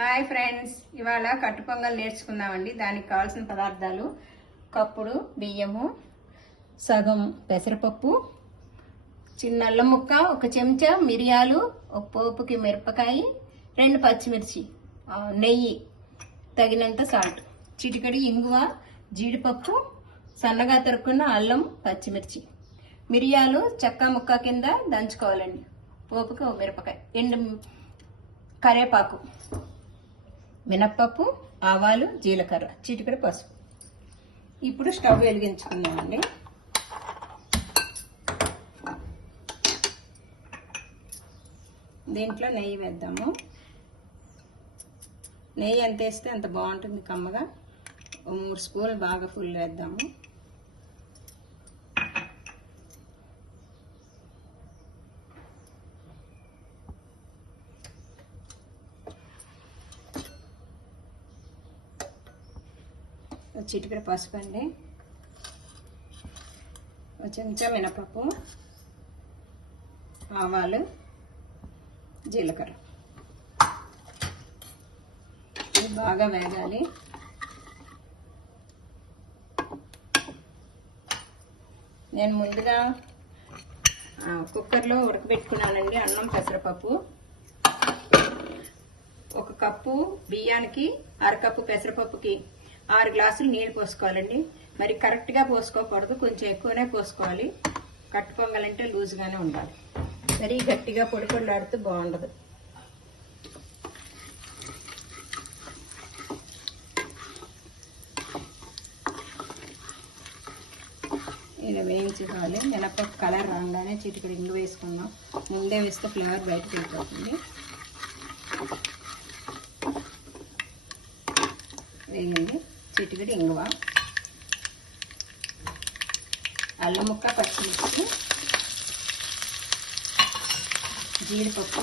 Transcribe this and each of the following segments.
Hi friends, ఇవాళ కట్టు పొంగల్ నేర్చుకుందామండి. దానికి కావాల్సిన పదార్థాలు: కప్పుడు బియ్యము, సగం పెసరపప్పు, చిన్న అల్లం ముక్క, ఒక చెంచా మిరియాలు, ఒక పోపుకి మిరపకాయ, 2 పచ్చిమిర్చి, నెయ్యి, తగినంత సాల్ట్, చిటికెడు ఇంగువ, జీడిపప్పు, సన్నగా తరుక్కున్న అల్లం, పచ్చిమిర్చి, మిరియాలు చెక్క ముక్క కింద దంచుకోవాలండి. పోపుకి ఒక మిరపకాయ, ఎండు కరేపాకు, మినప్పప్పు, ఆవాలు, జీలకర్ర, చిటికెడు పసుపు. ఇప్పుడు స్టవ్ వెలిగించుకుందామండి. దీంట్లో నెయ్యి వేద్దాము. నెయ్యి ఎంత వేస్తే అంత బాగుంటుంది కమ్మగా. 3 స్పూన్లు బాగా ఫుల్ వేద్దాము. చిటికెడు పసుపు అండి, చెంచా మినపప్పు, ఆవాలు, జీలకర్ర. ఇది బాగా వేగాలి. నేను ముందుగా కుక్కర్లో ఉడకబెట్టుకున్నానండి అన్నం, పెసరపప్పు. 1 కప్పు బియ్యానికి 1/2 కప్పు పెసరపప్పుకి 6 గ్లాసులు నీళ్ళు పోసుకోవాలండి. మరి కరెక్ట్గా పోసుకోకూడదు, కొంచెం ఎక్కువనే పోసుకోవాలి. కట్టు పొంగలంటే లూజ్గానే ఉండాలి, మరీ గట్టిగా పొడిపొడిలాడుతూ బాగుండదు. ఇలా వేయించుకోవాలి. మినపప్పు కలర్ రాగానే చిటికెడు ఇంగు వేసుకుందాం. ముందే వేస్తే ఫ్లేవర్ బయటకు వెళ్ళిపోతుంది. వేయండి. చిటికెడు ఇంగువ, అల్లం ముక్క, పచ్చిమిర్చి, జీడిపప్పు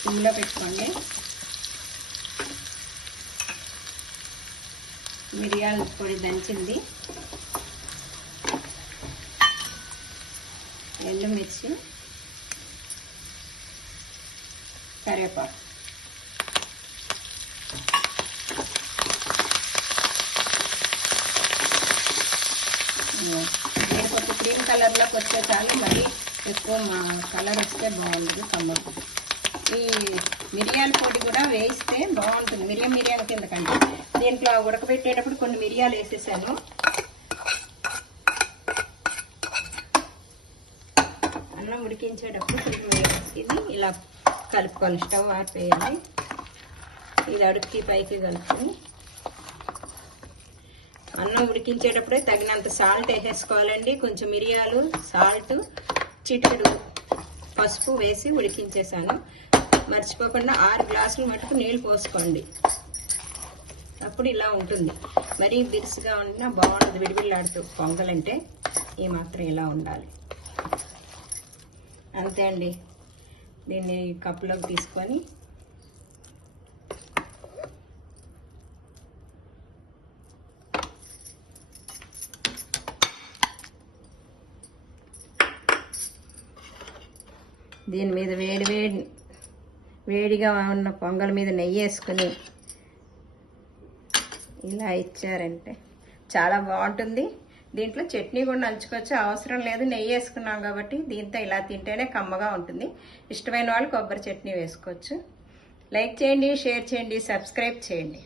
సిమ్లో పెట్టుకోండి. మిరియాల పొడి దంచింది, ఎండుమిర్చి, కరివేపాకు. జీడిపప్పు క్రీమ్ కలర్లోకి వచ్చే చాలు, మరీ ఎక్కువ కలర్ వస్తే బాగుంటుంది కమ్మకు. ఈ మిరియాల పొడి కూడా వేయిస్తే బాగుంటుంది, మిరియాల కింద కంటే. దీంట్లో ఉడకబెట్టేటప్పుడు కొన్ని మిరియాలు వేసేసాను. అన్నం ఉడికించేటప్పుడు ఇది ఇలా కలుపుకోవాలి. స్టవ్ ఆపేయాలి. ఇది అడుక్కి పైకి కలుపుకొని అన్నం ఉడికించేటప్పుడే తగినంత సాల్ట్ వేసేసుకోవాలండి. కొంచెం మిరియాలు, సాల్ట్, చిటికెడు పసుపు వేసి ఉడికించేసాను. మర్చిపోకుండా 6 గ్లాసులు మటుకు నీళ్ళు పోసుకోండి. అప్పుడు ఇలా ఉంటుంది. మరీ బిరుసుగా ఉన్నా బాగుంటుంది. విడివిళ్ళాడుతూ పొంగలంటే ఈ మాత్రం ఇలా ఉండాలి. అంతే అండి. దీన్ని కప్పులోకి తీసుకొని దీని మీద వేడిగా ఉన్న పొంగల్ మీద నెయ్యి వేసుకుని ఇలా ఇచ్చారంటే చాలా బాగుంటుంది. దీంట్లో చట్నీ కూడా నంచుకోవచ్చు, అవసరం లేదు. నెయ్యి వేసుకున్నాం కాబట్టి దీంతో ఇలా తింటేనే కమ్మగా ఉంటుంది. ఇష్టమైన వాళ్ళు కొబ్బరి చట్నీ వేసుకోవచ్చు. లైక్ చేయండి, షేర్ చేయండి, సబ్స్క్రైబ్ చేయండి.